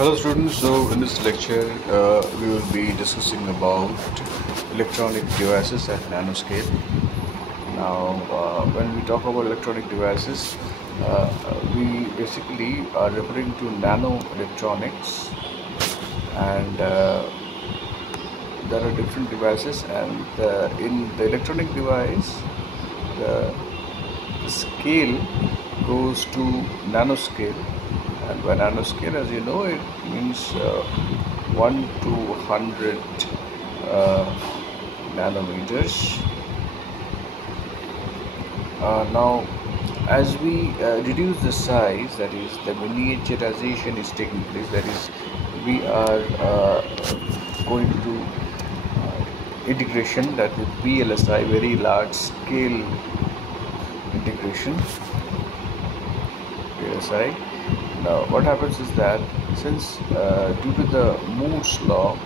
Hello students, so in this lecture we will be discussing about electronic devices at nanoscale. Now when we talk about electronic devices, we basically are referring to nano electronics, and there are different devices, and in the electronic device the scale goes to nanoscale. And by nanoscale, as you know, it means 1 to 100 nanometers. Now, as we reduce the size, that is, the miniaturization is taking place, that is, we are going to integration, that is VLSI, very large scale integration, VLSI. Now what happens is that since due to the Moore's law,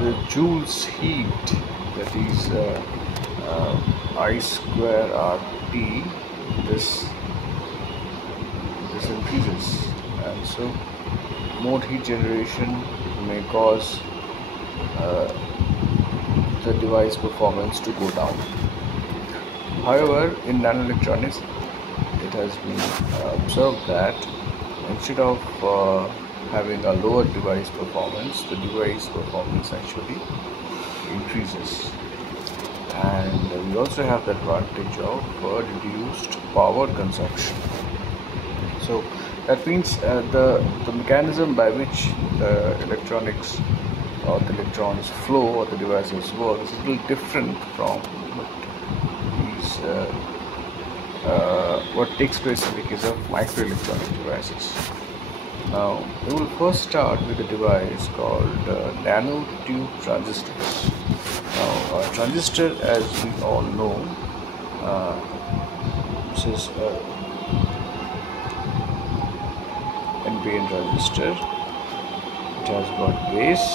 the Joule's heat, that is I square RT, this increases, and so more heat generation may cause the device performance to go down. However, in nanoelectronics, it has been observed that instead of having a lower device performance, the device performance actually increases. And we also have the advantage of reduced power consumption. So that means the mechanism by which the electronics or the electrons flow or the devices work is a little different from what takes place in the case of microelectronic devices. Now, we will first start with a device called nanotube transistors. Now, a transistor, as we all know, this is NPN transistor. It has got base,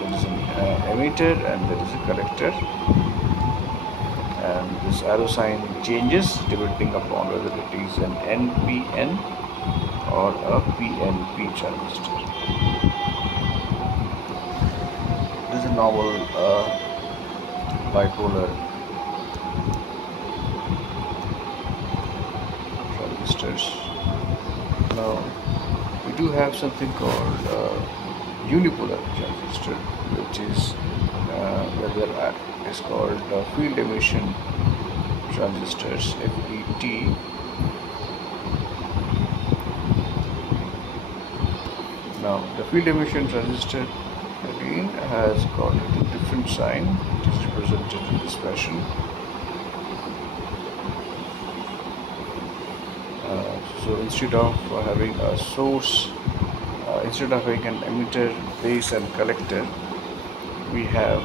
there is an emitter, and there is a collector. And this arrow sign changes depending upon whether it is an NPN or a PNP transistor. This is a normal bipolar transistors. Now we do have something called unipolar transistor, which is whether is called field emission transistors, FET. Now the field emission transistor again has got a different sign. It is represented in this fashion. So instead of having a source, instead of having an emitter, base and collector, we have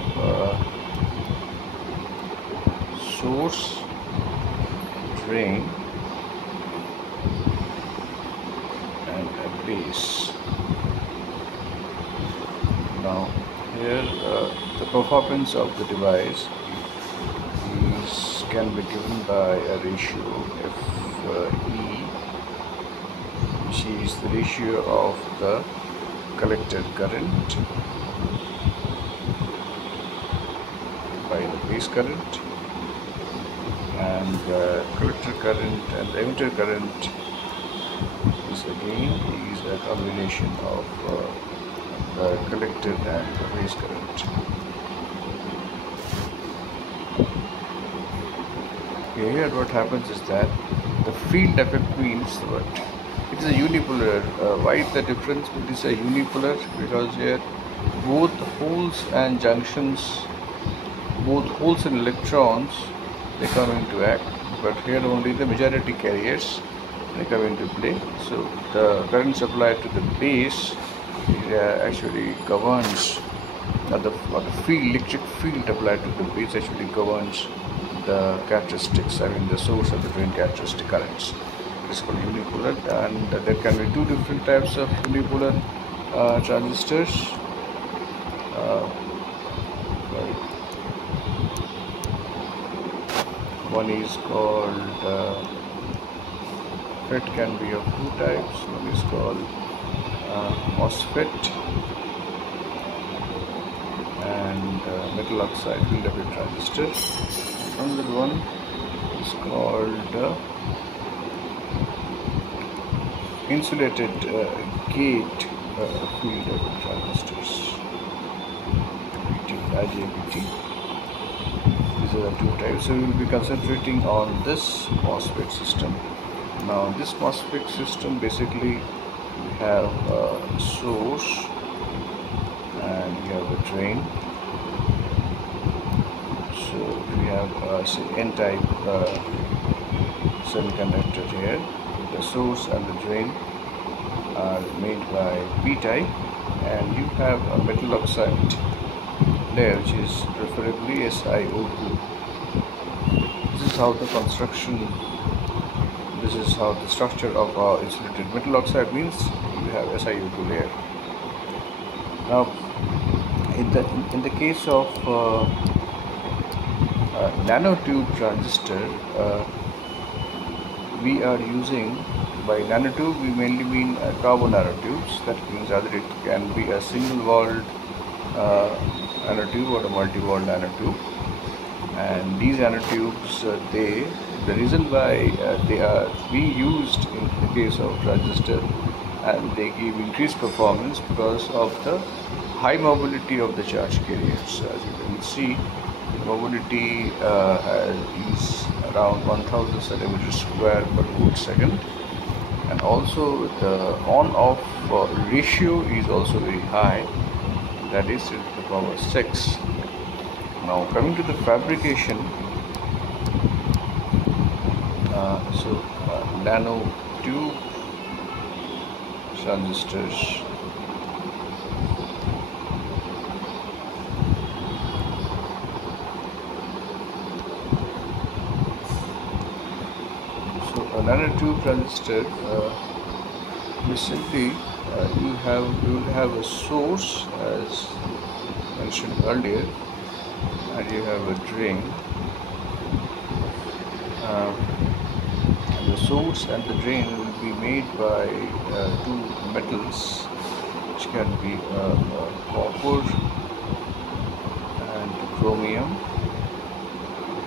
source, drain and a base. Now here the performance of the device can be given by a ratio FE, which is the ratio of the collector current by the base current, and the collector current and the emitter current is again a combination of the collector and the base current. Okay, here what happens is that the field effect means what? It is a unipolar. Why is the difference? It is a unipolar because here both holes and junctions, both holes and electrons, they come into act, but here only the majority carriers, they come into play. So the current supplied to the base actually governs the field, electric field applied to the base actually governs the characteristics, I mean the source of the drain characteristic currents. It's called unipolar, and there can be two different types of unipolar transistors. One is called FET, can be of two types. One is called MOSFET and metal oxide field effect transistor. Another one is called insulated gate field effect transistors, IGBT. These are the two types. So we will be concentrating on this MOSFET system. Now this MOSFET system, basically we have a source and we have a drain. So we have say N-type semiconductor here. The source and the drain are made by P-type, and you have a metal oxide layer which is preferably SiO2. This is how the construction, this is how the structure of our insulated metal oxide means. You have SiO2 layer. Now in the case of nanotube transistor, we are using, by nanotube we mainly mean carbon nanotubes. That means either it can be a single walled nanotube or a multi-walled nanotube. And these nanotubes, the reason why they are being used in the case of transistor and they give increased performance because of the high mobility of the charge carriers. As you can see, mobility is around 1000 centimeters square per volt second, and also the on-off ratio is also very high, that is 10 to the power 6. Now coming to the fabrication, nanotube transistors. A nanotube transistor, basically you will have a source as mentioned earlier, and you have a drain. And the source and the drain will be made by two metals, which can be copper and chromium.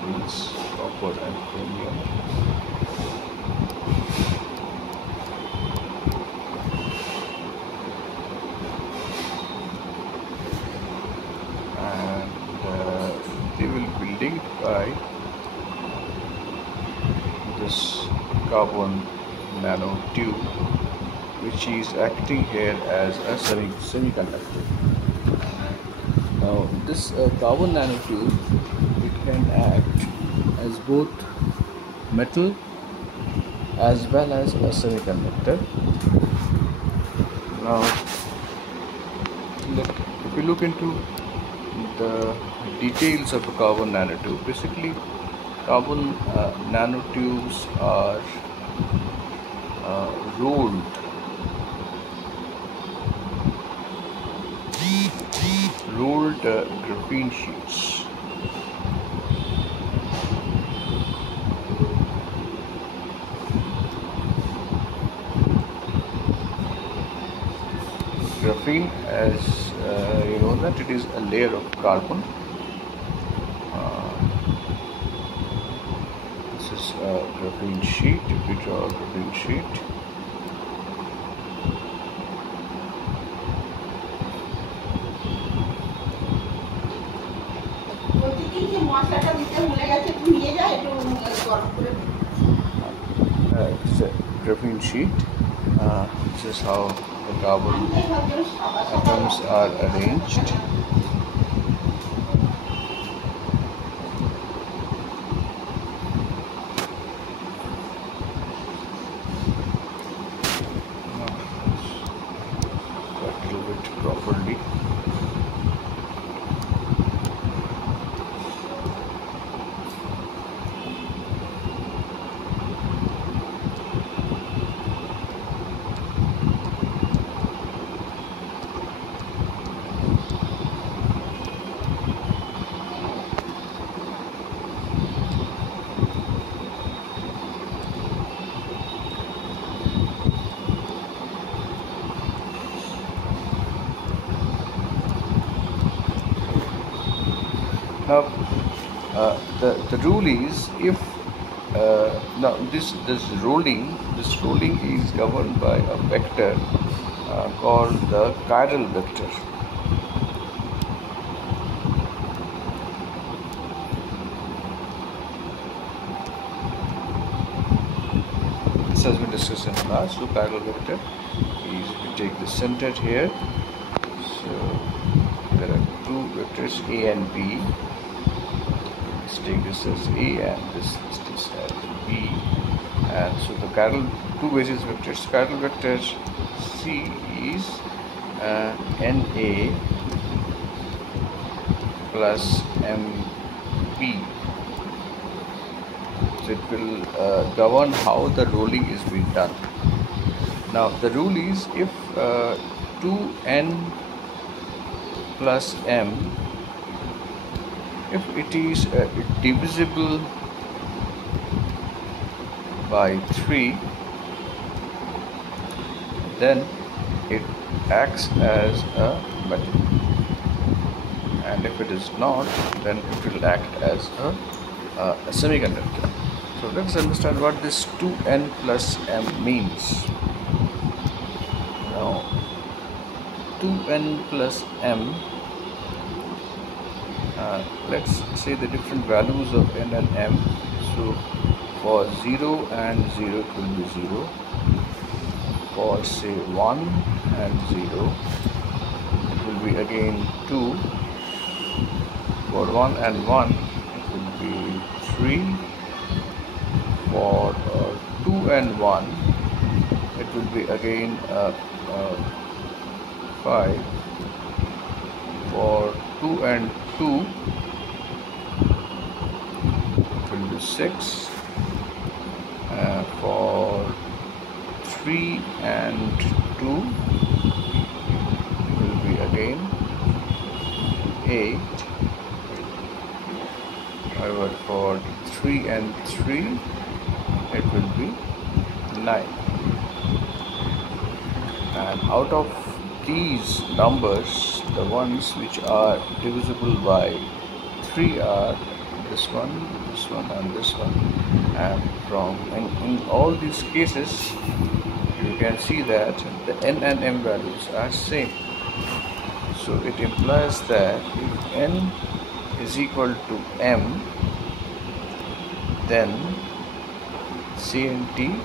Means copper and chromium. They will be linked by this carbon nanotube, which is acting here as a semiconductor. Now this carbon nanotube, it can act as both metal as well as a semiconductor. Now if you look into the details of a carbon nanotube, basically carbon nanotubes are rolled graphene sheets. Graphene, as you know, that it is a layer of carbon. This is a graphene sheet. If we draw a graphene sheet, it's a graphene sheet. This is how the carbon atoms are arranged. A little bit properly. Now the rule is, if now this rolling is governed by a vector called the chiral vector. This has been discussed in class. So chiral vector is, if we take the center here, so there are two vectors A and B. Let's take this as A and this as B, and so the chiral two basis vectors, chiral vector C is NA plus MP. So it will govern how the rolling is being done. Now the rule is, if 2n plus m, if it is divisible by 3, then it acts as a metal, and if it is not, then it will act as a semiconductor. So let's understand what this 2n plus m means. Now 2n plus m, let's say the different values of n and m. So for 0 and 0 it will be 0, for say 1 and 0 it will be again 2, for 1 and 1 it will be 3, for 2 and 1 it will be again 5, for 2 and 2 it will be 6, for 3 and 2 it will be again 8. However, for 3 and 3 it will be 9. And out of these numbers, the ones which are divisible by 3 are this one, and this one. And in all these cases, you can see that the n and m values are same. So it implies that if n is equal to m, then CNT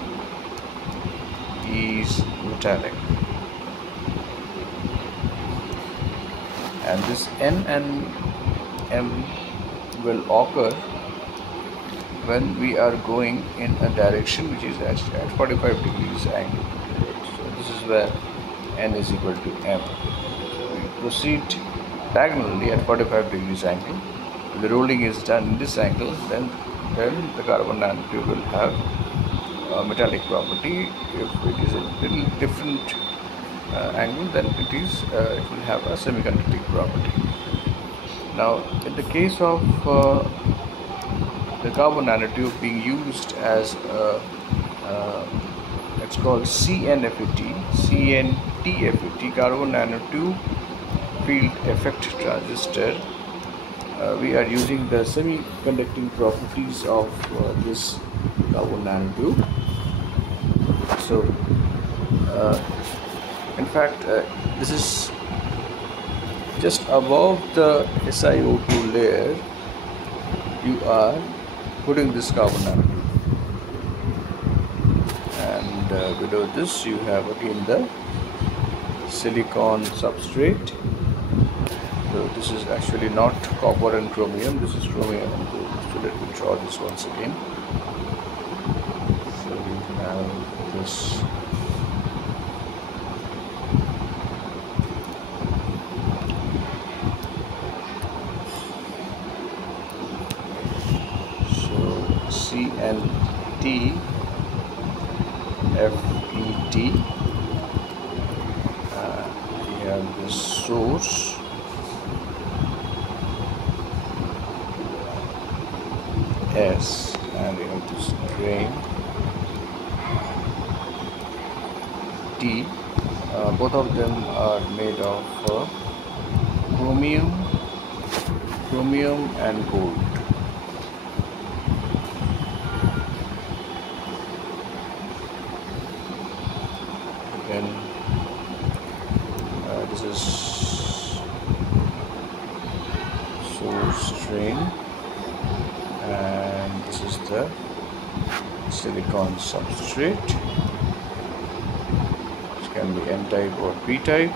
is metallic. And this n and m will occur when we are going in a direction which is at 45 degrees angle. So this is where n is equal to m. So we proceed diagonally at 45 degrees angle. If the rolling is done in this angle, then the carbon nanotube will have a metallic property. If it is a little different angle, then it will have a semiconducting property. Now in the case of the carbon nanotube being used as it's called CNT FET, carbon nanotube field effect transistor, we are using the semiconducting properties of this carbon nanotube. So in fact this is just above the SiO2 layer. You are putting this carbon nanotube, and below this you have again the silicon substrate. So this is actually not copper and chromium, this is chromium and gold. So let me draw this once again. So we have this CNT FET. We have this source, S, and we have this drain, T. Both of them are made of chromium chromium and gold. Again, this is source drain, and this is the silicon substrate, which can be N-type or P-type.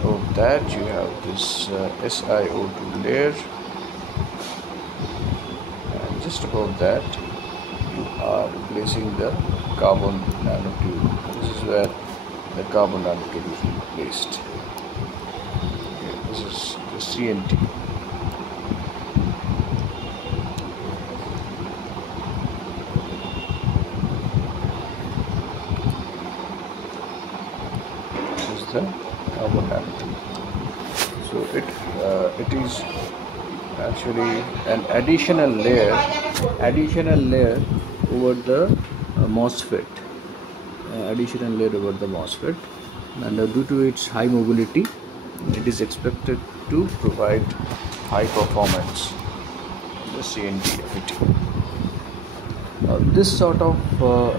Above that you have this SiO2 layer, and just above that you are placing the carbon nanotube. This is where the carbon nanotube is placed. Okay, this is the CNT. This is the carbon nanotube. So it is actually an additional layer over the MOSFET. Additional layer over the MOSFET, and due to its high mobility, it is expected to provide high performance in the CNT FET. This sort of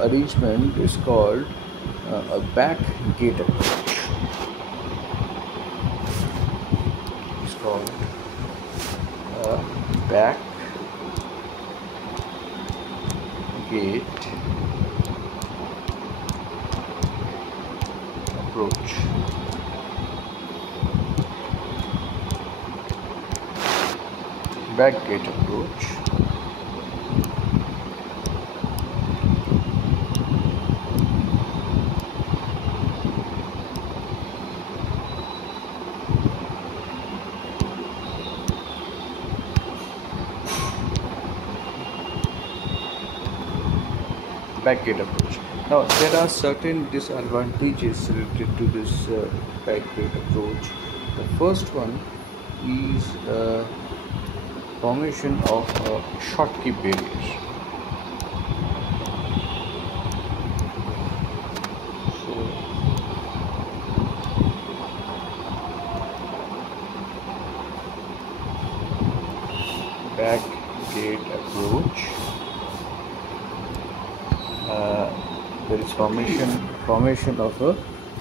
arrangement is called a back gate approach. It's called a back gate approach. Back gate approach. Back gate approach. Now there are certain disadvantages related to this back gate approach. The first one is formation of a Schottky barrier. So back gate approach. There is formation of a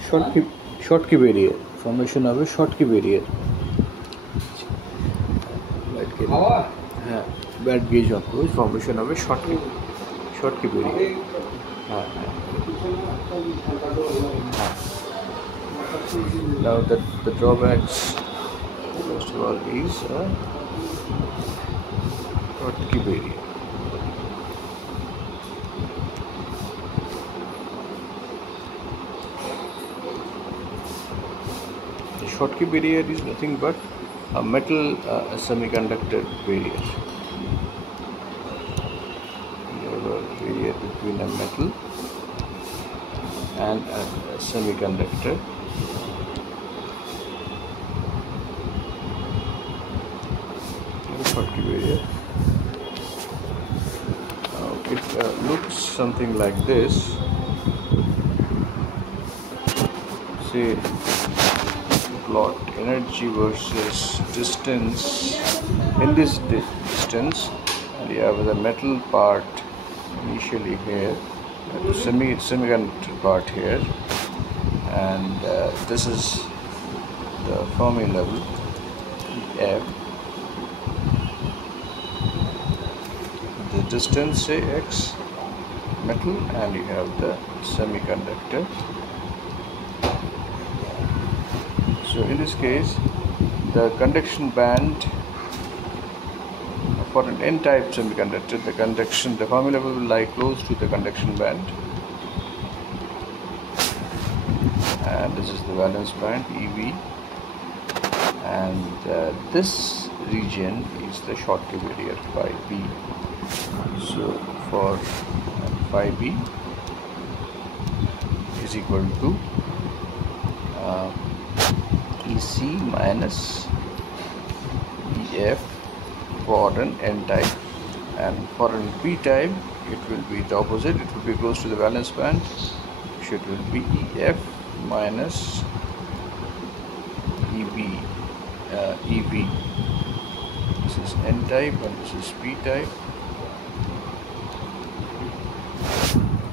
Schottky barrier. Formation of a Schottky barrier. Bad gauge approach. Formation of a Schottky barrier. Now the drawbacks, first of all, is a Schottky barrier. Schottky barrier is nothing but a metal semiconductor barrier. You have a barrier between a metal and a semiconductor. Schottky barrier. It looks something like this. Say, plot energy versus distance. In this distance, you have the metal part initially here, the semiconductor part here, and this is the Fermi level F. The distance, say x, metal, and you have the semiconductor. So in this case, the conduction band for an N-type semiconductor, the Fermi level will lie close to the conduction band, and this is the valence band EV, and this region is the Schottky barrier phi B. So for phi B is equal to EC minus EF for an N-type, and for an P-type it will be the opposite. It will be close to the valence band, so it will be EF minus EB EV. This is N type and this is P type.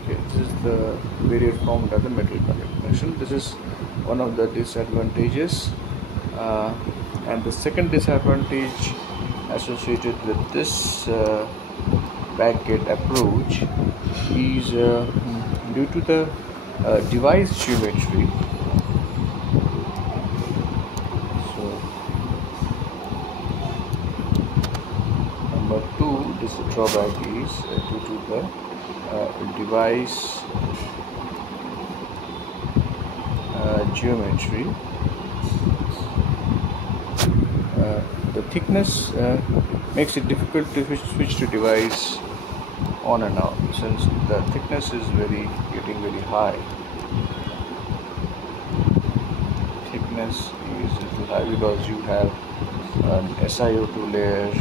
Okay, this is the barrier formed at the metal connection. This is one of the disadvantages, and the second disadvantage associated with this backgate approach is due to the device geometry. So number two, this drawback is due to the device geometry. The thickness makes it difficult to switch to device on and off, since the thickness is getting very high. Thickness is a little high because you have an SiO2 layer,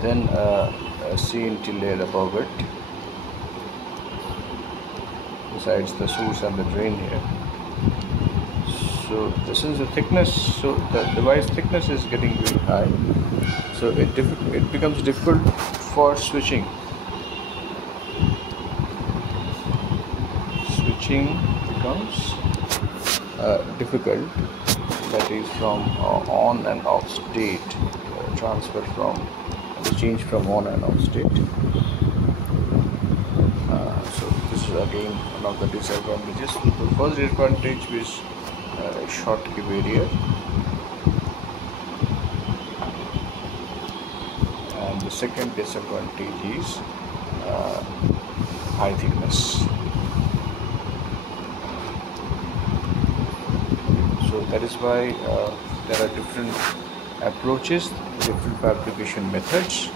then a CNT layer above it, besides the source and the drain here. So this is the thickness, so the device thickness is getting very high, so it becomes difficult for switching. Switching becomes difficult, that is from on and off state, transfer from the change from on and off state. So this is again one of the disadvantages. The first disadvantage is Schottky barrier, and the second disadvantage is high thickness. So that is why there are different approaches, different fabrication methods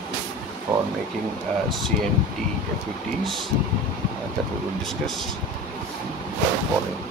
for making CNT FETs that we will discuss in the following